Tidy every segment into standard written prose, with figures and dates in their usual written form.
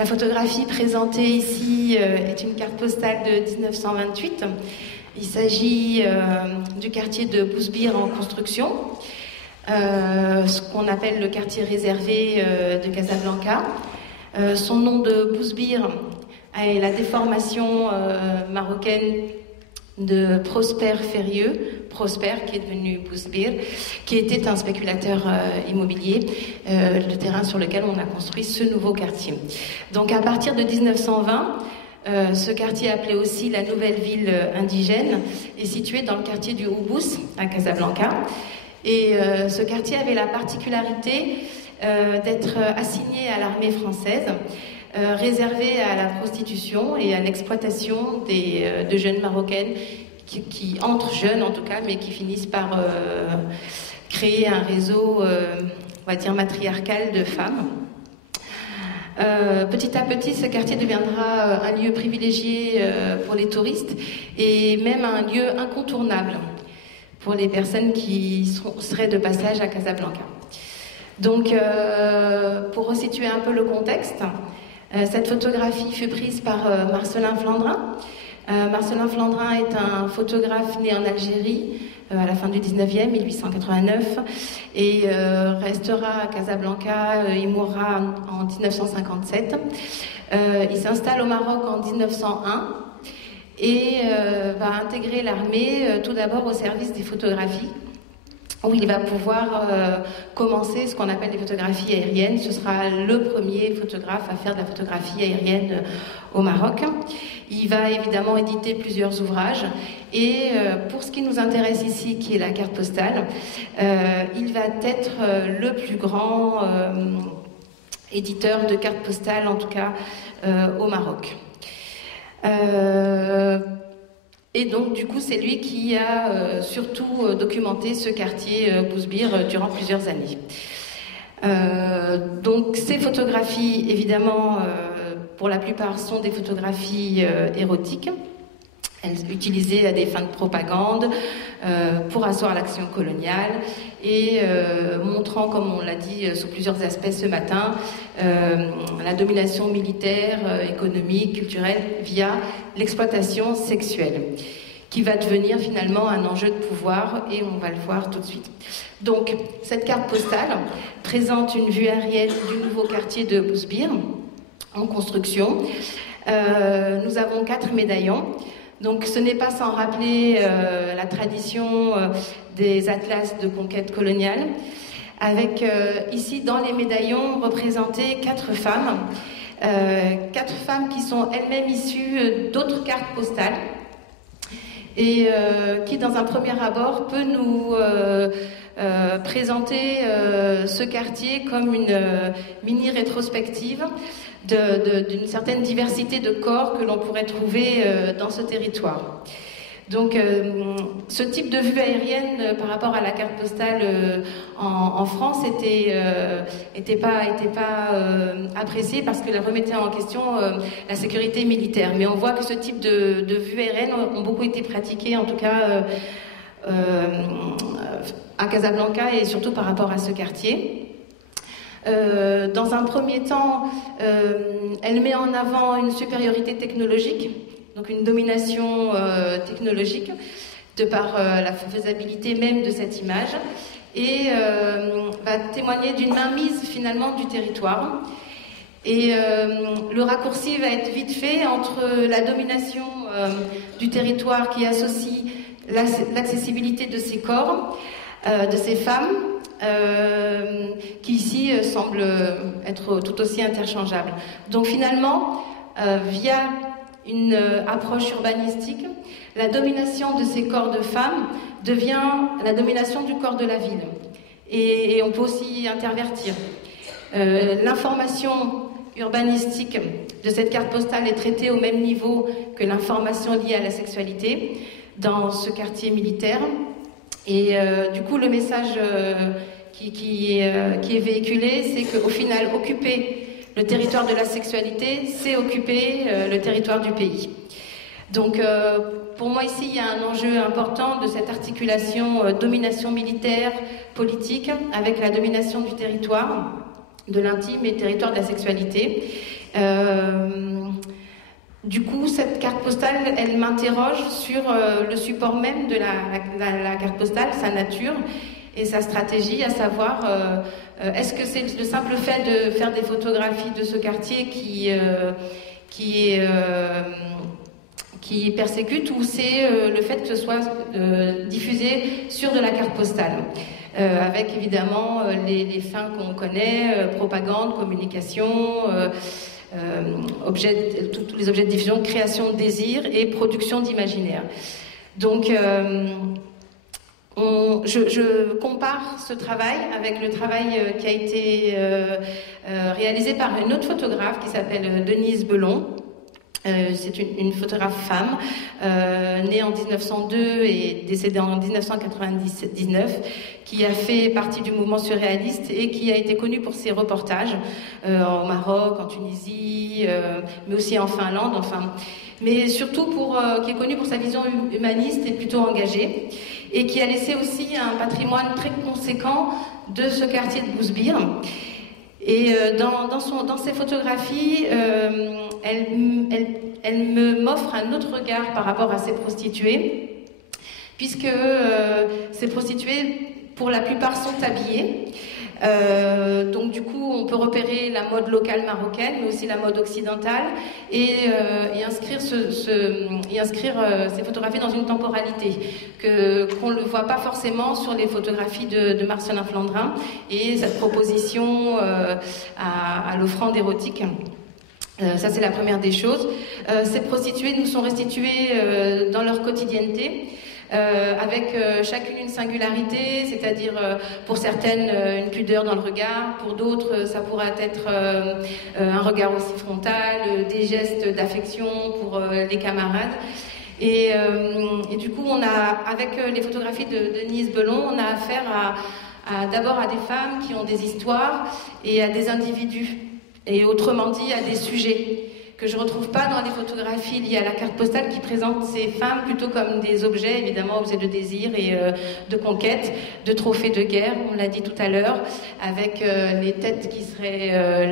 La photographie présentée ici est une carte postale de 1928. Il s'agit du quartier de Bousbir en construction, ce qu'on appelle le quartier réservé de Casablanca. Son nom de Bousbir est la déformation marocaine de Prosper Ferrieux, Prosper qui est devenu Bousbir, qui était un spéculateur immobilier, le terrain sur lequel on a construit ce nouveau quartier. Donc à partir de 1920, ce quartier, appelé aussi la nouvelle ville indigène, est situé dans le quartier du Houbous à Casablanca. Et ce quartier avait la particularité d'être assigné à l'armée française, réservé à la prostitution et à l'exploitation de jeunes marocaines qui entrent jeunes en tout cas, mais qui finissent par créer un réseau, on va dire, matriarcal de femmes. Petit à petit, ce quartier deviendra un lieu privilégié pour les touristes et même un lieu incontournable pour les personnes qui seraient de passage à Casablanca. Donc, pour resituer un peu le contexte, cette photographie fut prise par Marcelin Flandrin. Marcelin Flandrin est un photographe né en Algérie à la fin du 19e, 1889, et restera à Casablanca. Il mourra en 1957. Il s'installe au Maroc en 1901 et va intégrer l'armée tout d'abord au service des photographies, où il va pouvoir commencer ce qu'on appelle les photographies aériennes. Ce sera le premier photographe à faire de la photographie aérienne au Maroc. Il va évidemment éditer plusieurs ouvrages et pour ce qui nous intéresse ici, qui est la carte postale, il va être le plus grand éditeur de cartes postales, en tout cas au Maroc. Et donc, du coup, c'est lui qui a surtout documenté ce quartier Bousbir durant plusieurs années. Donc, ces photographies, évidemment, pour la plupart, sont des photographies érotiques. Elles sont utilisées à des fins de propagande, pour asseoir l'action coloniale et montrant, comme on l'a dit sous plusieurs aspects ce matin, la domination militaire, économique, culturelle via l'exploitation sexuelle, qui va devenir finalement un enjeu de pouvoir, et on va le voir tout de suite. Donc, cette carte postale présente une vue aérienne du nouveau quartier de Bousbir en construction. Nous avons 4 médaillons. Donc ce n'est pas sans rappeler la tradition des atlas de conquête coloniale, avec ici dans les médaillons représentées 4 femmes, 4 femmes qui sont elles-mêmes issues d'autres cartes postales et qui dans un premier abord peut nous présenter ce quartier comme une mini-rétrospective d'une certaine diversité de corps que l'on pourrait trouver dans ce territoire. Donc ce type de vue aérienne par rapport à la carte postale en France était pas apprécié parce qu'elle remettait en question la sécurité militaire. Mais on voit que ce type de vue aérienne ont beaucoup été pratiquées, en tout cas à Casablanca et surtout par rapport à ce quartier. Dans un premier temps, elle met en avant une supériorité technologique, donc une domination technologique, de par la faisabilité même de cette image, et va témoigner d'une mainmise finalement du territoire. Et le raccourci va être vite fait entre la domination du territoire qui associe l'accessibilité de ces corps, de ces femmes, qui ici semble être tout aussi interchangeable. Donc finalement, via une approche urbanistique, la domination de ces corps de femmes devient la domination du corps de la ville. Et on peut aussi intervertir. L'information urbanistique de cette carte postale est traitée au même niveau que l'information liée à la sexualité dans ce quartier militaire. Et du coup, le message qui est véhiculé, c'est qu'au final, occuper le territoire de la sexualité, c'est occuper le territoire du pays. Donc, pour moi, ici, il y a un enjeu important de cette articulation domination militaire, politique, avec la domination du territoire, de l'intime et territoire de la sexualité. Du coup, cette carte postale, elle m'interroge sur le support même de la carte postale, sa nature et sa stratégie, à savoir est-ce que c'est le simple fait de faire des photographies de ce quartier qui persécute, ou c'est le fait que ce soit diffusé sur de la carte postale, avec évidemment les fins qu'on connaît, propagande, communication, tous les objets de diffusion, création de désir et production d'imaginaire. Donc je compare ce travail avec le travail qui a été réalisé par une autre photographe qui s'appelle Denise Belon. C'est une photographe femme, née en 1902 et décédée en 1999, qui a fait partie du mouvement surréaliste et qui a été connue pour ses reportages au Maroc, en Tunisie, mais aussi en Finlande, mais surtout qui est connue pour sa vision humaniste et plutôt engagée, et qui a laissé aussi un patrimoine très conséquent de ce quartier de Bousbir. Et dans ses photographies, elle m'offre un autre regard par rapport à ces prostituées, puisque ces prostituées, pour la plupart, sont habillées. Donc du coup, on peut repérer la mode locale marocaine, mais aussi la mode occidentale, et inscrire ces photographies dans une temporalité qu'on ne voit pas forcément sur les photographies de Marcelin Flandrin, et cette proposition à l'offrande érotique. Ça, c'est la première des choses. Ces prostituées nous sont restituées dans leur quotidienneté, avec chacune une singularité, c'est-à-dire pour certaines une pudeur dans le regard, pour d'autres ça pourrait être un regard aussi frontal, des gestes d'affection pour les camarades. Et du coup, avec les photographies de Denise Belon, on a affaire d'abord à des femmes qui ont des histoires et à des individus, et autrement dit à des sujets que je ne retrouve pas dans les photographies liées à la carte postale, qui présentent ces femmes plutôt comme des objets, évidemment objets de désir et de conquête, de trophées de guerre, on l'a dit tout à l'heure, avec les têtes qui seraient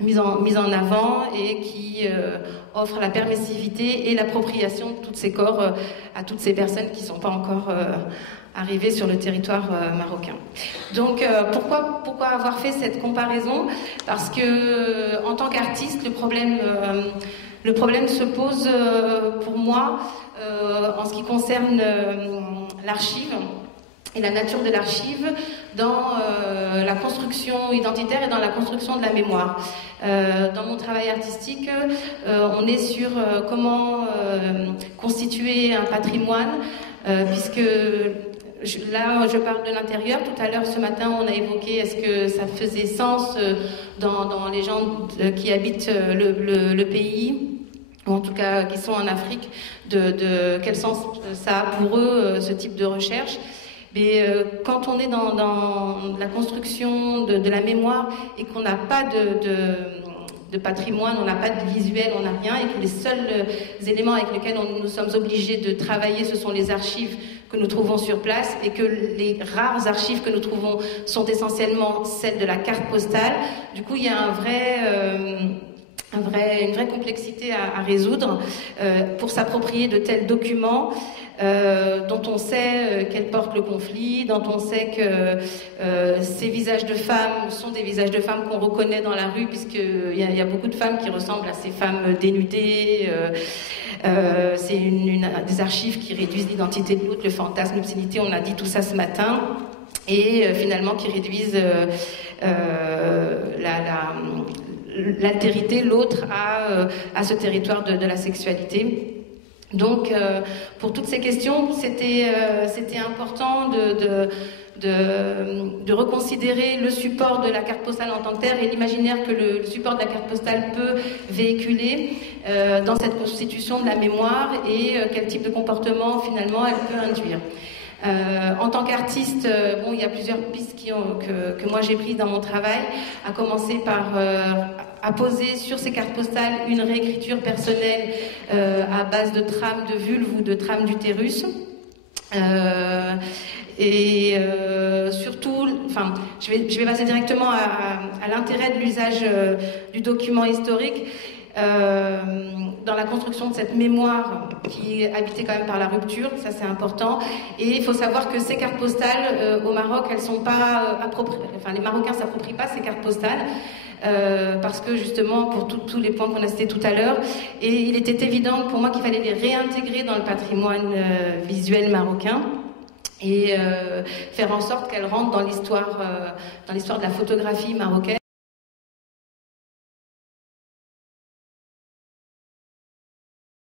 mise en avant, et qui offre la permissivité et l'appropriation de tous ces corps à toutes ces personnes qui ne sont pas encore arrivées sur le territoire marocain. Donc pourquoi avoir fait cette comparaison? Parce que en tant qu'artiste, le problème se pose pour moi en ce qui concerne l'archive et la nature de l'archive dans la construction identitaire et dans la construction de la mémoire. Dans mon travail artistique, on est sur comment constituer un patrimoine, puisque là, je parle de l'intérieur. Tout à l'heure, ce matin, on a évoqué est-ce que ça faisait sens dans les gens qui habitent le pays, ou en tout cas qui sont en Afrique, de quel sens ça a pour eux, ce type de recherche. Mais quand on est dans la construction de la mémoire et qu'on n'a pas de patrimoine, on n'a pas de visuel, on n'a rien, et que les seuls éléments avec lesquels nous sommes obligés de travailler, ce sont les archives que nous trouvons sur place, et que les rares archives que nous trouvons sont essentiellement celles de la carte postale. Du coup, il y a une vraie complexité à résoudre pour s'approprier de tels documents dont on sait qu'elles portent le conflit, dont on sait que ces visages de femmes sont des visages de femmes qu'on reconnaît dans la rue, puisqu'il y a beaucoup de femmes qui ressemblent à ces femmes dénudées. C'est des archives qui réduisent l'identité de l'autre, le fantasme, l'obscénité, on a dit tout ça ce matin, et finalement qui réduisent l'altérité, l'autre, à ce territoire de la sexualité. Donc, pour toutes ces questions, c'était important de reconsidérer le support de la carte postale en tant que tel, et l'imaginaire que le support de la carte postale peut véhiculer dans cette constitution de la mémoire, et quel type de comportement finalement elle peut induire. En tant qu'artiste, il y a plusieurs pistes que moi j'ai prises dans mon travail, à commencer par à poser sur ces cartes postales une réécriture personnelle à base de trames de vulve ou de trames d'utérus, Surtout, enfin, je vais passer directement à l'intérêt de l'usage du document historique dans la construction de cette mémoire qui est habitée quand même par la rupture, ça c'est important. Et il faut savoir que ces cartes postales au Maroc, elles sont pas enfin les Marocains s'approprient pas ces cartes postales. Parce que justement pour tous les points qu'on a cités tout à l'heure, et il était évident pour moi qu'il fallait les réintégrer dans le patrimoine visuel marocain et faire en sorte qu'elles rentrent dans l'histoire de la photographie marocaine.